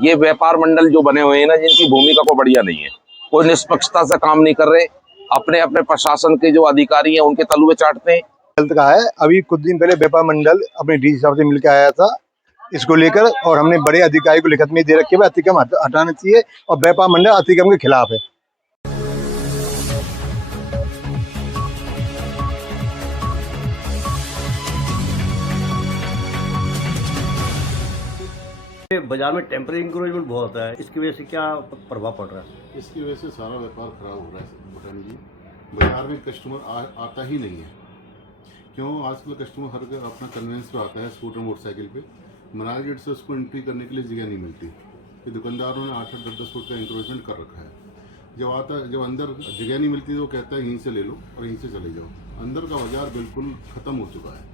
ये व्यापार मंडल जो बने हुए हैं ना, जिनकी भूमिका को बढ़िया नहीं है, कोई निष्पक्षता से काम नहीं कर रहे, अपने अपने प्रशासन के जो अधिकारी हैं उनके तलुए चाटते हैं। हेल्थ का है। अभी कुछ दिन पहले व्यापार मंडल अपने डीसी साहब से मिलकर आया था इसको लेकर, और हमने बड़े अधिकारी को लिखित में दे रखे है अतिक्रम हटाना चाहिए, और व्यापार मंडल अतिक्रम के खिलाफ है। बाजार में टेम्परेरी इंक्रोचमेंट बहुत है, इसकी वजह से क्या प्रभाव पड़ रहा है? इसकी वजह से सारा व्यापार खराब हो रहा है बटानी जी। बाजार में कस्टमर आता ही नहीं है। क्यों? आजकल कस्टमर हर अपना कन्वेंस पे आता है, स्कूटर मोटरसाइकिल पे। मनाली गेट से उसको एंट्री करने के लिए जगह नहीं मिलती, कि दुकानदारों ने 8-8, 10-10 फुट का इंक्रोचमेंट कर रखा है। जब अंदर जगह नहीं मिलती तो वो कहता है यहीं से ले लो और यहीं से चले जाओ। अंदर का बाजार बिल्कुल ख़त्म हो चुका है,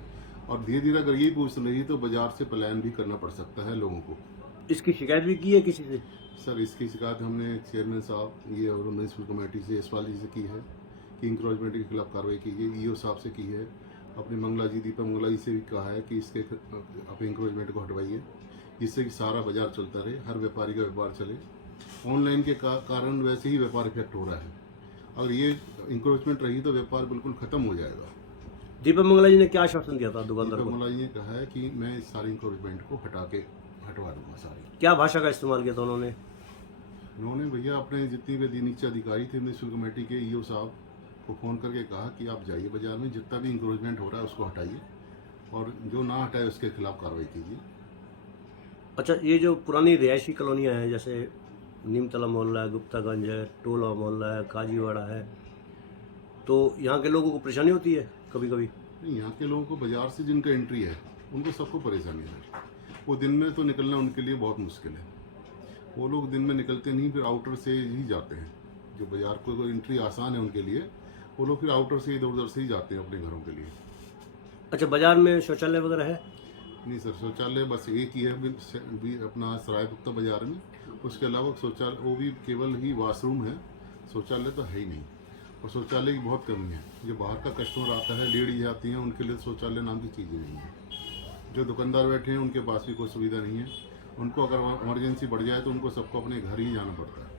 और धीरे धीरे अगर यही पूछ रही तो बाजार से पलायन भी करना पड़ सकता है लोगों को। इसकी शिकायत भी की है किसी से? सर, इसकी शिकायत हमने चेयरमैन साहब ये और म्यूनसिपल कमेटी से, यशपाल जी से की है कि इंक्रोचमेंट के खिलाफ कार्रवाई कीजिए। ईओ साहब से की है, अपने मंगला जी, दीपक मंगला जी से भी कहा है कि इसके आप इंक्रोचमेंट को हटवाइए, जिससे कि सारा बाजार चलता रहे, हर व्यापारी का व्यापार चले। ऑनलाइन के कारण वैसे ही व्यापार इफेक्ट हो रहा है, अगर ये इंक्रोचमेंट रही तो व्यापार बिल्कुल ख़त्म हो जाएगा। दीपक मंगला जी ने क्या आश्वासन दिया था दुकानदार को? दीपक मंगला जी ने कहा है कि मैं इस सारी इंक्रोचमेंट को हटवा दूंगा सारी। क्या भाषा का इस्तेमाल किया था उन्होंने? भैया अपने जितनी भी नीचे अधिकारी थे म्यूनसिपल कमेटी के, ईओ साहब को फ़ोन करके कहा कि आप जाइए बाजार में, जितना भी इंक्रोचमेंट हो रहा है उसको हटाइए, और जो ना हटाए उसके खिलाफ कार्रवाई कीजिए। अच्छा, ये जो पुरानी रिहायशी कॉलोनियाँ हैं, जैसे नीमतला मोहल्ला है, गुप्तागंज है, टोला मोहल्ला है, काजीवाड़ा है, तो यहाँ के लोगों को परेशानी होती है कभी कभी? नहीं, यहाँ के लोगों को बाजार से जिनका एंट्री है उनको सबको परेशानी है। वो दिन में तो निकलना उनके लिए बहुत मुश्किल है। वो लोग दिन में निकलते नहीं, फिर आउटर से ही जाते हैं। जो बाजार को एंट्री आसान है उनके लिए, वो लोग फिर आउटर से इधर उधर से ही जाते हैं अपने घरों के लिए। अच्छा, बाजार में शौचालय वगैरह है? नहीं सर, शौचालय बस एक ही है अपना सरायपुख्ता बाजार में। उसके अलावा शौचालय वो भी केवल ही वॉशरूम है, शौचालय तो है ही नहीं, और शौचालय की बहुत कमी है। जो बाहर का कस्टमर आता है, लेडीज आती हैं, उनके लिए शौचालय नाम की चीज़ें नहीं है। जो दुकानदार बैठे हैं उनके पास भी कोई सुविधा नहीं है। उनको अगर इमरजेंसी बढ़ जाए तो उनको सबको अपने घर ही जाना पड़ता है।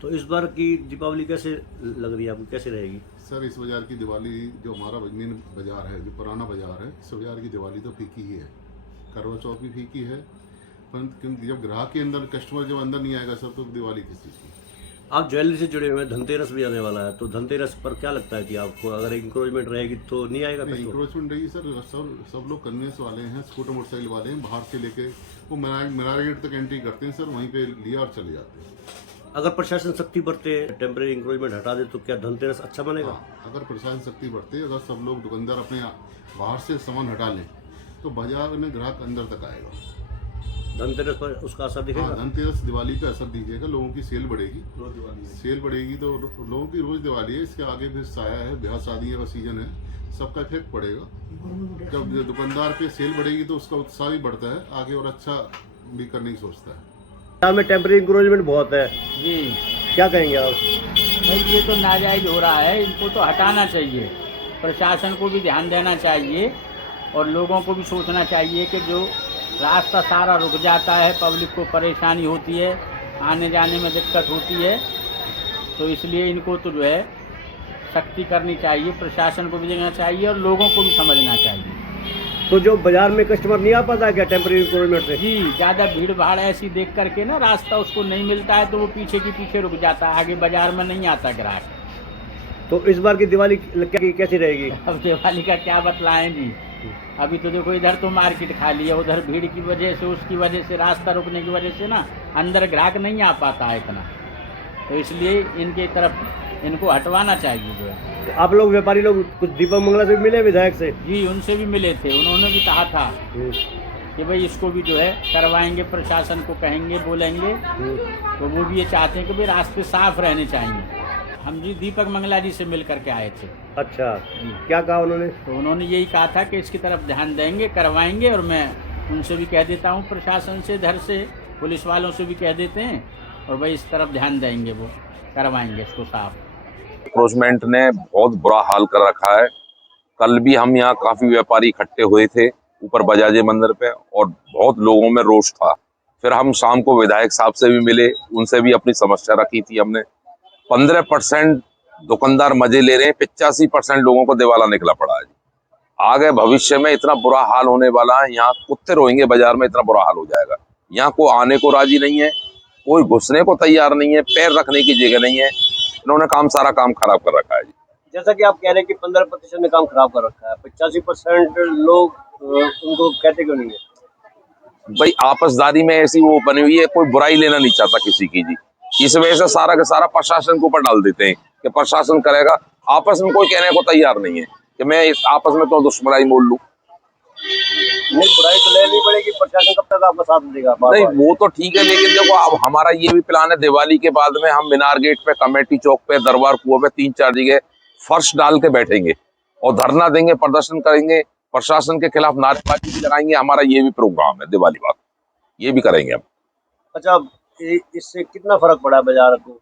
तो इस बार की दीपावली कैसे लग रही है आपको, कैसे रहेगी? सर, इस बाजार की दिवाली, जो हमारा मेन बाजार है, जो पुराना बाजार है, इस बाजार की दिवाली तो फीकी ही है। करवा चौथ भी फीकी है, परंतु जब ग्राहक के अंदर, कस्टमर जब अंदर नहीं आएगा सब, तो दिवाली किस चीज़ की? आप ज्वेलरी से जुड़े हुए हैं, धनतेरस भी आने वाला है, तो धनतेरस पर क्या लगता है कि आपको अगर इंक्रोचमेंट रहेगी तो नहीं आएगा? इंक्रोचमेंट रहेगी सर। सब लोग कन्वेंस वाले हैं, स्कूटर मोटरसाइकिल वाले हैं, बाहर से लेके वो मनाली गेट तक एंट्री करते हैं सर, वहीं पे लिया और चले जाते हैं। अगर प्रशासन सख्ती बरते, टेम्परेरी इंक्रोचमेंट हटा दे, तो क्या धनतेरस अच्छा बनेगा? अगर प्रशासन सख्ती बरते, अगर सब लोग दुकानदार अपने बाहर से सामान हटा लें, तो बाजार में ग्राहक अंदर तक आएगा। धनतेरस पर उसका असर दिखेगा? धनतेरस, दिवाली पे असर दीजिएगा, लोगों की सेल बढ़ेगी। सेल बढ़ेगी तो लोगों की रोज दिवाली है, इसके आगे फिर साया है, ब्याह शादी का सीजन है, सबका इफेक्ट पड़ेगा। जब दुकानदार पे सेल बढ़ेगी तो उसका उत्साह भी बढ़ता है, आगे और अच्छा भी करने की सोचता है। बाजार में टेम्परेरी इंक्रोचमेंट बहुत है जी, क्या कहेंगे आप? भाई ये तो नाजायज हो रहा है, इनको तो हटाना चाहिए। प्रशासन को भी ध्यान देना चाहिए, और लोगों को भी सोचना चाहिए कि जो रास्ता सारा रुक जाता है, पब्लिक को परेशानी होती है, आने जाने में दिक्कत होती है, तो इसलिए इनको तो जो है सख्ती करनी चाहिए, प्रशासन को भी देना चाहिए और लोगों को भी समझना चाहिए। तो जो बाजार में कस्टमर नहीं आ पाता क्या टेम्परेरी इंक्रोचमेंट से? जी, ज़्यादा भीड़ भाड़ ऐसी देख करके ना, रास्ता उसको नहीं मिलता है तो वो पीछे की पीछे रुक जाता है, आगे बाजार में नहीं आता ग्राहक। तो इस बार की दिवाली कैसी रहेगी? अब दिवाली का क्या बतलाएं जी। अभी तो देखो, इधर तो मार्केट खाली है, उधर भीड़ की वजह से, उसकी वजह से, रास्ता रुकने की वजह से ना अंदर ग्राहक नहीं आ पाता है इतना, तो इसलिए इनके तरफ इनको हटवाना चाहिए जो है। तो आप लोग व्यापारी लोग कुछ दीपक मंगला से मिले विधायक से? जी, उनसे भी मिले थे, उन्होंने भी कहा था कि भाई इसको भी जो है करवाएंगे, प्रशासन को कहेंगे, बोलेंगे, तो वो भी ये चाहते हैं कि भाई रास्ते साफ रहने चाहिए। हम जी दीपक मंगला जी से मिल करके आए थे। अच्छा, क्या कहा उन्होंने? तो उन्होंने यही कहा था कि इसकी तरफ ध्यान देंगे, करवाएंगे, और मैं उनसे भी कह देता हूँ, प्रशासन से, इधर से पुलिस वालों से भी कह देते हैं, और भाई इस तरफ ध्यान देंगे, वो करवाएंगे इसको साफ। इंक्रोचमेंट ने बहुत बुरा हाल कर रखा है। कल भी हम यहाँ काफी व्यापारी इकट्ठे हुए थे ऊपर बजाजे मंदिर पे, और बहुत लोगों में रोष था फिर हम शाम को विधायक साहब से भी मिले, उनसे भी अपनी समस्या रखी थी हमने। 15% दुकानदार मजे ले रहे हैं, 85% लोगों को दिवाला निकला पड़ा है। आगे भविष्य में इतना बुरा हाल होने वाला है, यहाँ कुत्ते रोएंगे बाजार में, इतना बुरा हाल हो जाएगा। यहाँ कोई आने को राजी नहीं है, कोई घुसने को तैयार नहीं है, पैर रखने की जगह नहीं है। इन्होंने सारा काम खराब कर रखा है जी। जैसा कि आप कह रहे हैं कि 15% ने काम खराब कर रखा है, 85% लोग उनको कहते क्यों नहीं है? भाई आपसदारी में ऐसी वो बनी हुई है, कोई बुराई लेना नहीं चाहता किसी की जी। इस वजह से सारा का सारा प्रशासन के ऊपर डाल देते हैं कि प्रशासन करेगा। आपस में कोई कहने को तैयार नहीं है कि मैं इस आपस में तो दुश्मनाई मोल लूं। नहीं, बुराई तो लेनी पड़ेगी, प्रशासन कब तक आपका साथ देगा? नहीं वो तो ठीक है, लेकिन देखो अब हमारा ये भी प्लान है, दिवाली के बाद में हम मीनार गेट पे, कमेटी चौक पे, दरबार कुआं पे 3-4 जगह फर्श डाल के बैठेंगे और धरना देंगे, प्रदर्शन करेंगे, प्रशासन के खिलाफ नारेबाजी भी लगाएंगे। हमारा ये भी प्रोग्राम है दिवाली बाद, ये भी करेंगे हम। अच्छा, इससे कितना फर्क पड़ा है बाजार को?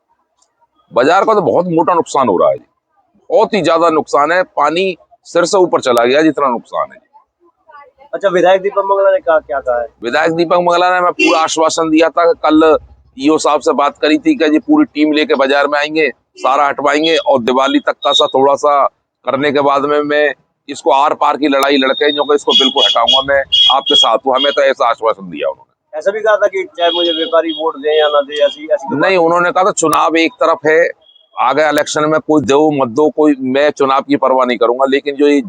बाजार का तो बहुत मोटा नुकसान हो रहा है जी, बहुत ही ज्यादा नुकसान है। पानी सिर से ऊपर चला गया जितना नुकसान है। अच्छा, विधायक दीपक मंगला ने क्या कहा है? विधायक दीपक मंगला ने मैं पूरा आश्वासन दिया था, कल ईओ साहब से बात करी थी कि जी पूरी टीम लेके बाजार में आएंगे, सारा हटवाएंगे और दिवाली तक का सा थोड़ा सा करने के बाद में मैं इसको आर पार की लड़ाई लड़के जो इसको बिल्कुल हटाऊंगा, मैं आपके साथ हूँ। हमें तो ऐसा आश्वासन दिया उन्होंने। ऐसा भी कहा था कि चाहे मुझे व्यापारी वोट दे या ना दे, ऐसी नहीं, उन्होंने कहा था चुनाव एक तरफ है, आगे इलेक्शन में कोई दो मत दो, कोई मैं चुनाव की परवाह नहीं करूंगा, लेकिन जो ये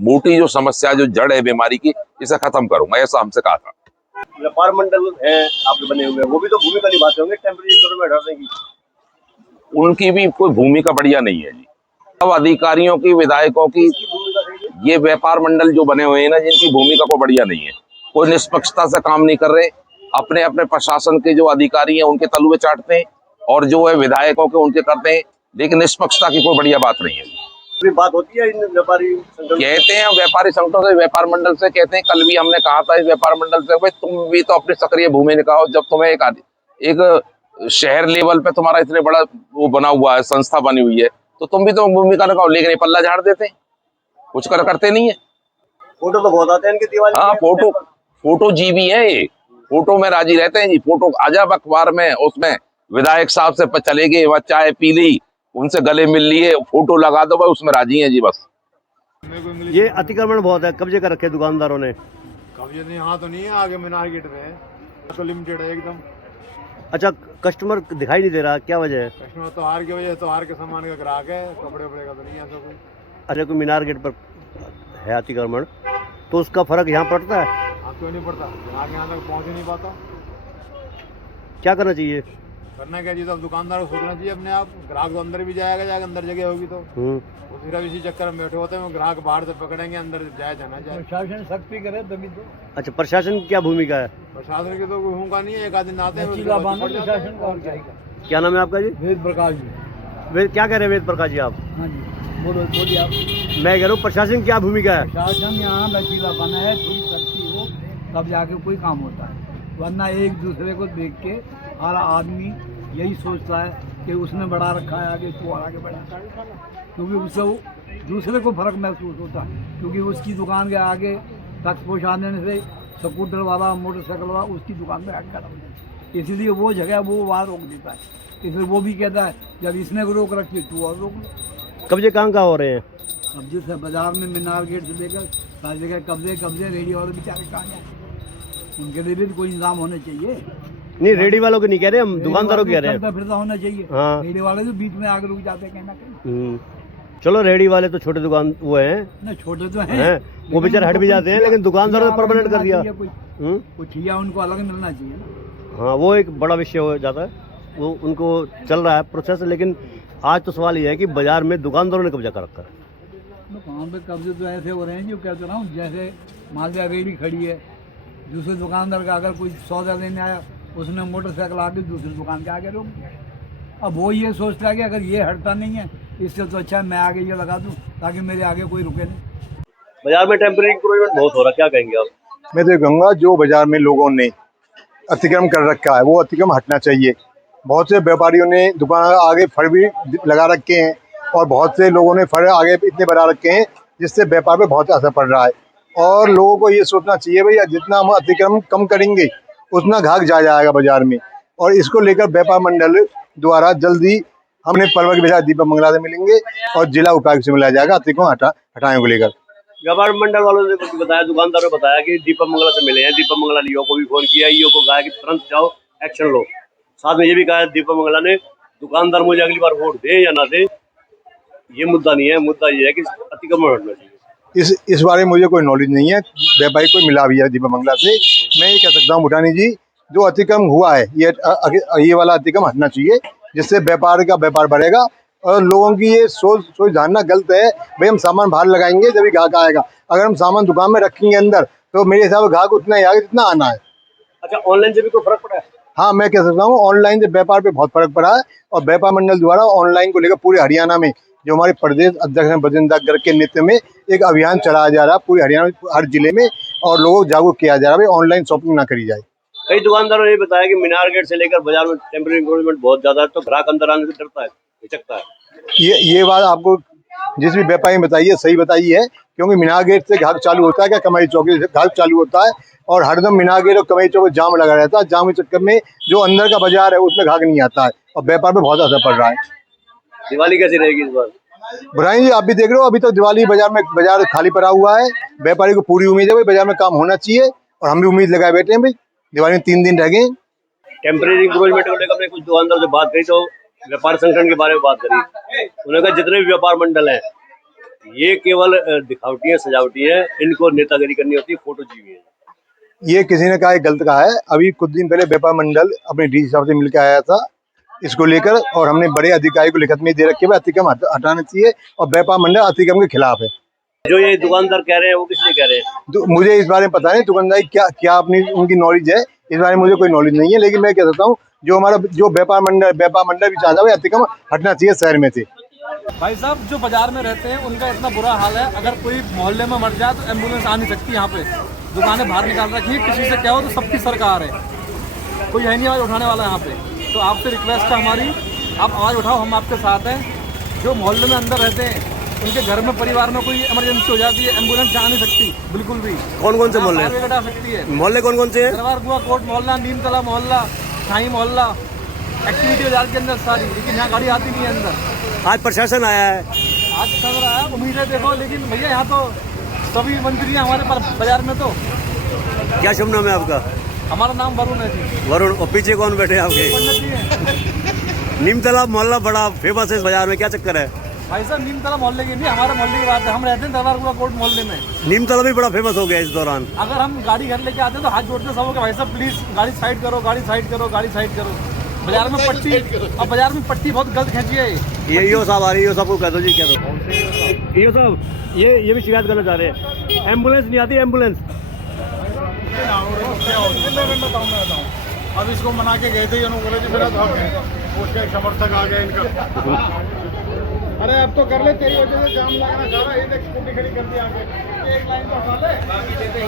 मोटी जो समस्या जो जड़ है बीमारी की, इसे खत्म करूंगा, ऐसा हमसे कहा था। व्यापार मंडल है आपके बने हुए, वो भी तो भूमिका निभाते होंगे टेम्परेरी स्टोर में हटाने की। उनकी भी कोई भूमिका बढ़िया नहीं है जी। अब अधिकारियों की, विधायकों की, ये व्यापार मंडल जो बने हुए हैं ना, जिनकी भूमिका को बढ़िया नहीं है, कोई निष्पक्षता से काम नहीं कर रहे, अपने अपने प्रशासन के जो अधिकारी हैं उनके तलुए चाटते हैं और जो है विधायकों के उनके करते हैं, लेकिन निष्पक्षता की कोई बढ़िया बात नहीं है। कोई बात होती है इन व्यापारी संगठन? कहते हैं व्यापारी संगठनों से, व्यापार मंडल से कहते हैं, कल भी हमने कहा था इस व्यापार मंडल से, भाई तुम भी तो अपनी सक्रिय भूमिका निभाओ। जब तुम्हें एक शहर लेवल पे तुम्हारा इतने बड़ा वो बना हुआ है, संस्था बनी हुई है, तो तुम भी तो भूमिका निभाओ, लेकिन ये पल्ला झाड़ देते हैं, कुछ करते नहीं है। फोटो तो बहुत आते हैं इनके दिवाली। हाँ, फोटो जीवी है, ये फोटो में राजी रहते हैं जी। फोटो अजब अखबार में, उसमें विधायक साहब से चले गए, वह चाय पी ली, उनसे गले मिल लिए, फोटो लगा दो, भाई उसमें राजी है जी बस। ये अतिक्रमण बहुत है, कब्जे कर रखे दुकानदारों ने। कब्जे नहीं, यहाँ तो नहीं है, आगे मीनार गेट पे है, तो लिमिटेड है एकदम। अच्छा, कस्टमर दिखाई नहीं दे रहा, क्या वजह है? कस्टमर त्योहार की वजह से, त्योहार के सामान का ग्राहक है, कपड़े वपड़े का तो नहीं ऐसा कोई। अच्छा, कोई मीनार गेट पर है अतिक्रमण, तो उसका फर्क यहाँ पड़ता है? हाँ, क्यों नहीं पड़ता, ग्राहक यहाँ तक पहुँच ही नहीं पाता। क्या करना चाहिए? करना क्या चाहिए, तो अब दुकानदार को सोचना चाहिए अपने आप। ग्राहक तो अंदर भी जाएगा, अंदर जगह होगी तो सिर्फ इसी चक्कर में बैठे होते हैं, ग्राहक बाहर से पकड़ेंगे, अंदर जाए जाना जाए। प्रशासन सख्ती करे तभी तो। अच्छा, प्रशासन की क्या भूमिका है? प्रशासन की तो भूमिका नहीं है, एक आध दिन आते हैं। क्या नाम है आपका जी? वेद प्रकाश जी। वेद, क्या कह रहे हैं वेद प्रकाश जी आप? हाँ जी, बोलिए आप। मैं कह रहा हूँ प्रशासन की क्या भूमिका है? प्रशासन यहाँ लचीला बना है, थोड़ी सख्ती हो तब जाके कोई काम होता है, वरना एक दूसरे को देख के हर आदमी यही सोचता है कि उसने बढ़ा रखा है आगे, तो आगे बढ़ा, क्योंकि उससे दूसरे को फर्क महसूस होता है, क्योंकि उसकी दुकान के आगे टैक्स पहुँचाने से स्कूटर वाला, मोटरसाइकिल वाला उसकी दुकान में आग खड़ा, इसलिए वो जगह वो वहाँ रोक देता है। इसलिए वो भी कहता है जब इसने रोक रखी तो और रोक लो। कब्जे कहाँ हो रहे हैं? कब्जे से बाजार में, मीनार गेट से लेकर सारी जगह कब्जे। रेडी वाले बेचारे कहाँ जाए, उनके लिए भी कोई इंतजाम होना चाहिए। नहीं, रेडी वालों को नहीं कह रहे हम, दुकानदारों को कह रहे हैं। फिर होना चाहिए। हाँ, रेडी वाले तो बीच में आगे रुक जाते हैं कहीं ना कहीं। चलो, रेडी वाले तो छोटे दुकान वो हैं ना, छोटे तो हैं, वो बेचारे हट भी जाते हैं, लेकिन दुकानदारों ने परमानेंट कर दिया। कुछ या उनको अलग मिलना चाहिए ना। हाँ, वो एक बड़ा विषय हो जाता है, वो उनको चल रहा है प्रोसेस। लेकिन आज तो सवाल ये है कि बाजार में दुकानदारों ने कब्जा कर रखा है। वहाँ पे कब्जे तो ऐसे हो रहे हैं जो कहते रहा हूँ, जैसे मालवा रेडी खड़ी है, दूसरे दुकानदार का अगर कोई सौदा लेने आया, उसने मोटरसाइकिल आके दूसरी दुकान के आगे रोक दिया। अब वो ये सोचता है कि अगर ये हटता नहीं है, इससे तो अच्छा मैं आगे ये लगा दूं ताकि मेरे आगे कोई रुके नहीं। बाजार में टेम्परेरी इंक्रोचमेंट बहुत हो रहा है, क्या कहेंगे आप? मैं तो कहूँगा जो बाजार में लोगों ने अतिक्रमण कर रखा है वो अतिक्रमण हटना चाहिए। बहुत से व्यापारियों ने दुकान आगे फड़ भी लगा रखे हैं और बहुत से लोगों ने फड़ आगे इतने बना रखे हैं जिससे व्यापार पे बहुत असर पड़ रहा है। और लोगों को ये सोचना चाहिए भैया, जितना हम अतिक्रमण कम करेंगे उतना घाक जाएगा बाजार में। और इसको लेकर व्यापार मंडल द्वारा जल्दी हमने प्रभारी विधायक दीपक मंगला से मिलेंगे और जिला उपायुक्त से मिला जाएगा अतिक्रमण हटाने को लेकर। व्यापार मंडल वालों ने कुछ बताया, दुकानदारों ने बताया कि दीपक मंगला से मिले हैं। दीपक मंगला ने ईओ को भी फोन किया, ईओ को कहा कि तुरंत जाओ एक्शन लो। साथ में ये भी कहा दीपक मंगला ने, दुकानदार मुझे अगली बार वोट दे या ना दे, ये मुद्दा नहीं है, मुद्दा ये है कि अतिक्रमण हटना चाहिए। इस बारे में मुझे कोई नॉलेज नहीं है, व्यापारी कोई मिला भी है दीपक मंगला से। मैं ये कह सकता हूँ भूटानी जी, जो अतिक्रमण हुआ है ये वाला अतिक्रमण हटना चाहिए, जिससे व्यापार का व्यापार बढ़ेगा। और लोगों की ये सोच धारणा गलत है, भाई हम सामान बाहर लगाएंगे जब ग्राहक आएगा। अगर हम सामान दुकान में रखेंगे अंदर, तो मेरे हिसाब से ग्राहक उतना ही आएगा जितना आना है। अच्छा, ऑनलाइन से भी कोई फर्क पड़ा है? हाँ, मैं कह सकता हूँ ऑनलाइन से व्यापार पे बहुत फर्क पड़ा है। और व्यापार मंडल द्वारा ऑनलाइन को लेकर पूरे हरियाणा में, जो हमारे प्रदेश अध्यक्ष हैं ब्रजेंद्र गर्ग के नेतृत्व में एक अभियान चलाया जा रहा है पूरे हरियाणा में, हर जिले में, और लोगों को जागरूक किया जा रहा है ऑनलाइन शॉपिंग ना करी जाए। कई दुकानदारों ने बताया कि मीनार गेट से लेकर बाजार में टेम्परेरी इंक्रोचमेंट बहुत ज्यादा है, तो ग्राहक अंदर आने से डरता है, हिचकता है। ये बात आपको जिस भी व्यापारी ने बताई है सही बताई है, क्योंकि मीनार गेट से घाट चालू होता है, क्या कमाई चौकी से घाट चालू होता है, और हरदम मीनार गेट और कमाई चौक जाम लगा रहता है। जाम के चक्कर में जो अंदर का बाजार है उसमें घाट नहीं आता है और व्यापार पे बहुत असर पड़ रहा है। दिवाली कैसी रहेगी इस बार? बुराई जी, आप भी देख रहे हो, अभी तो दिवाली बाजार खाली पड़ा हुआ है। व्यापारी को पूरी उम्मीद है भाई बाजार में काम होना चाहिए, और हम भी उम्मीद लगाए बैठे हैं भाई, दिवाली में 3 दिन रह गए। टेम्परेरी इंक्रोचमेंट को लेकर हमने कुछ दुकानदारों से बात करी, तो व्यापार संगठन के बारे में बात करी। उन्होंने कहा जितने भी व्यापार मंडल हैं ये केवल दिखावटी है, सजावटी है, इनको नेतागिरी करनी होती है, फोटो जीवी है। ये किसी ने कहा है, गलत कहा है। अभी कुछ दिन पहले व्यापार मंडल अपने डीसी साहब से मिलकर आया था इसको लेकर, और हमने बड़े अधिकारी को लिखत में दे रखे हुए अतिक्रमण हटाना चाहिए, और व्यापार मंडल अतिक्रमण के खिलाफ है। जो ये दुकानदार कह रहे हैं वो किस लिए कह रहे हैं? मुझे इस बारे में पता नहीं दुकानदारी क्या अपनी उनकी नॉलेज है, इस बारे में मुझे कोई नॉलेज नहीं है। लेकिन मैं कह सकता हूँ जो व्यापार मंडल भी चाहता है अतिक्रमण हटना चाहिए शहर में से। भाई साहब, जो बाजार में रहते हैं उनका इतना बुरा हाल है, अगर कोई मोहल्ले में मर जाए तो एम्बुलेंस आ नहीं सकती। यहाँ पे दुकानें बाहर निकाल रखी है, किसी से क्या हो तो सबकी सरकार है, कोई है नहीं आवाज़ उठाने वाला यहाँ पे। तो आपसे रिक्वेस्ट है हमारी, आप आवाज़ उठाओ, हम आपके साथ हैं। जो मोहल्ले में अंदर रहते हैं उनके घर में परिवार में कोई इमरजेंसी हो जाती है, एम्बुलेंस जा नहीं सकती बिल्कुल भी। कौन कौन से मोहल्ले हटा सकती है? मोहल्ले कौन कौन से हैं? दरबार गुआ कोट मोहल्ला, नीमतला मोहल्ला, शाही मोहल्ला, एक्टिविटी बाजार के अंदर सारी, लेकिन यहाँ गाड़ी आती नहीं है अंदर। आज प्रशासन आया है, आज चल रहा है, उम्मीद है देखो। लेकिन भैया यहाँ तो सभी मंत्री हैं हमारे बाजार में। तो क्या शुभ नाम है आपका? हमारा नाम वरुण है जी। वरुण। और पीछे कौन बैठे हैं आपके? पंडित जी हैं। नीमतला मोहल्ला बड़ा फेमस है इस बाजार में, क्या चक्कर है? भाई साहब, नीमतला मोहल्ले की नहीं, हमारे मोहल्ले की बात है। हम रहते हैं दरबार गुआ कोट मोहल्ले में। नीमतला भी बड़ा फेमस हो गया इस दौरान। अगर हम गाड़ी घर लेके आते हैं तो हाथ जोड़ते सब के, भाई साहब प्लीज गाड़ी साइड करो, गाड़ी साइड करो, गाड़ी साइड करो। बाजार में पट्टी, अब बाजार में पट्टी बहुत गलत खींची है। ये ईओ साहब आ रही है, ईओ साहब को कह दो जी, कह दो। ईओ साहब, ये भी शिकायत करना चाह रहे हैं, एम्बुलेंस नहीं आती, एम्बुलेंस। अब इसको मना के गए थे, बोले थे मेरा उसका एक समर्थक आ गया इनका। अरे अब तो कर ले, तेरी वजह से जाम लगाना चाह रहा है, एक स्कूटी खड़ी कर दी आगे, एक लाइन तो हटा ले, बाकी देते ही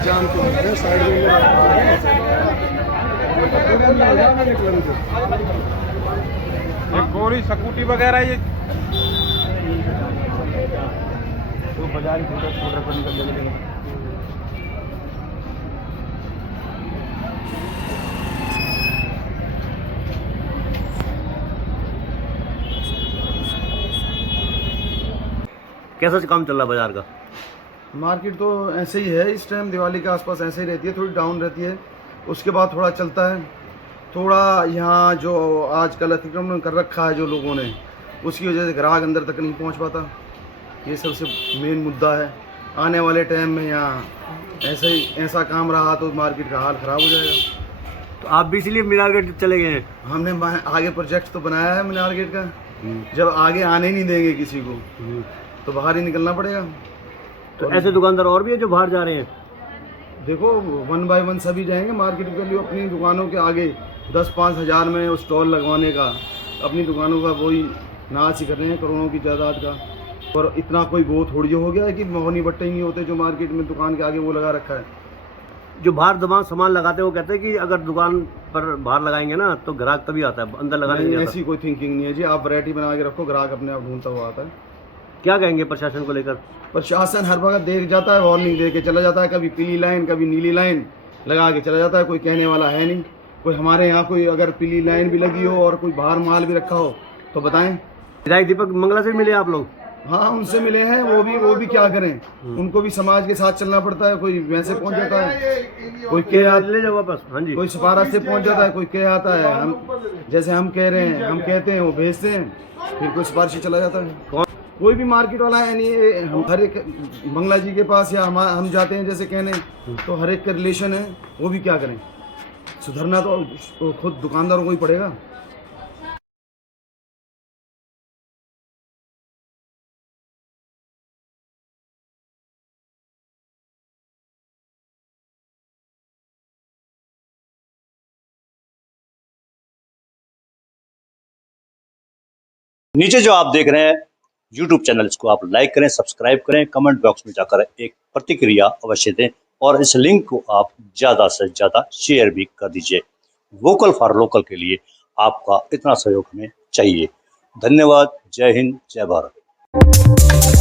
जाम तो साइड में कोरी स्कूटी वगैरह ये तो बाजार स्कूटर पर निकल जाएंगे। कैसा काम चल रहा है बाजार का? मार्केट तो ऐसे ही है, इस टाइम दिवाली के आसपास ऐसे ही रहती है, थोड़ी डाउन रहती है, उसके बाद थोड़ा चलता है। थोड़ा यहाँ जो आजकल अतिक्रमण कर रखा है जो लोगों ने, उसकी वजह से ग्राहक अंदर तक नहीं पहुँच पाता। ये सबसे मेन मुद्दा है। आने वाले टाइम में यहाँ ऐसा काम रहा तो मार्केट का हाल ख़राब हो जाएगा। तो आप भी इसलिए मीनार गेट चले गए हैं? हमने आगे प्रोजेक्ट तो बनाया है मीनार गेट का, जब आगे आने नहीं देंगे किसी को तो बाहर ही निकलना पड़ेगा। तो ऐसे दुकानदार और भी है जो बाहर जा रहे हैं? देखो 1 बाय 1 सभी जाएंगे मार्केट के लिए, अपनी दुकानों के आगे 10-5 हज़ार में स्टॉल लगवाने का, अपनी दुकानों का वही नाश ही कर रहे हैं करोड़ों की जायदाद का। और इतना कोई वो थोड़ी हो गया है कि मोहनी बट्टे ही नहीं होते जो मार्केट में दुकान के आगे वो लगा रखा है। जो बाहर सामान लगाते हैं वो कहते हैं कि अगर दुकान पर बाहर लगाएंगे ना तो ग्राहक तभी आता है, अंदर लगाने नहीं आता। ऐसी कोई थिंकिंग नहीं है जी, आप वैरायटी बना के रखो, ग्राहक अपने आप ढूंढता हुआ आता है। क्या कहेंगे प्रशासन को लेकर? प्रशासन हर वक्त देख जाता है, वार्निंग दे के चला जाता है, कभी पीली लाइन कभी नीली लाइन लगा के चला जाता है, कोई कहने वाला है नहीं। कोई हमारे यहाँ कोई अगर पीली लाइन भी लगी हो और कोई बाहर माल भी रखा हो तो बताएं। विधायक दीपक मंगला से मिले आप लोग? हाँ, उनसे मिले हैं। वो भी क्या करें, उनको भी समाज के साथ चलना पड़ता है। कोई वैसे पहुंच जाता है, कोई ले जाओ वापस, हाँ जी, कोई सिफारिश से पहुंच जाता है, कोई कह आता है, हम जैसे हम कह रहे हैं, हम कहते हैं वो भेजते हैं, फिर कोई सिफारिश से चला जाता है। कोई भी मार्केट वाला है नहीं, हम हर एक मंगला जी के पास या हम जाते हैं जैसे कहने, तो हर एक का रिलेशन है। वो भी क्या करें, सुधरना तो खुद दुकानदारों को ही पड़ेगा। नीचे जो आप देख रहे हैं YouTube चैनल, इसको आप लाइक करें, सब्सक्राइब करें, कमेंट बॉक्स में जाकर एक प्रतिक्रिया अवश्य दें और इस लिंक को आप ज़्यादा से ज़्यादा शेयर भी कर दीजिए। वोकल फॉर लोकल के लिए आपका इतना सहयोग हमें चाहिए। धन्यवाद। जय हिंद, जय भारत।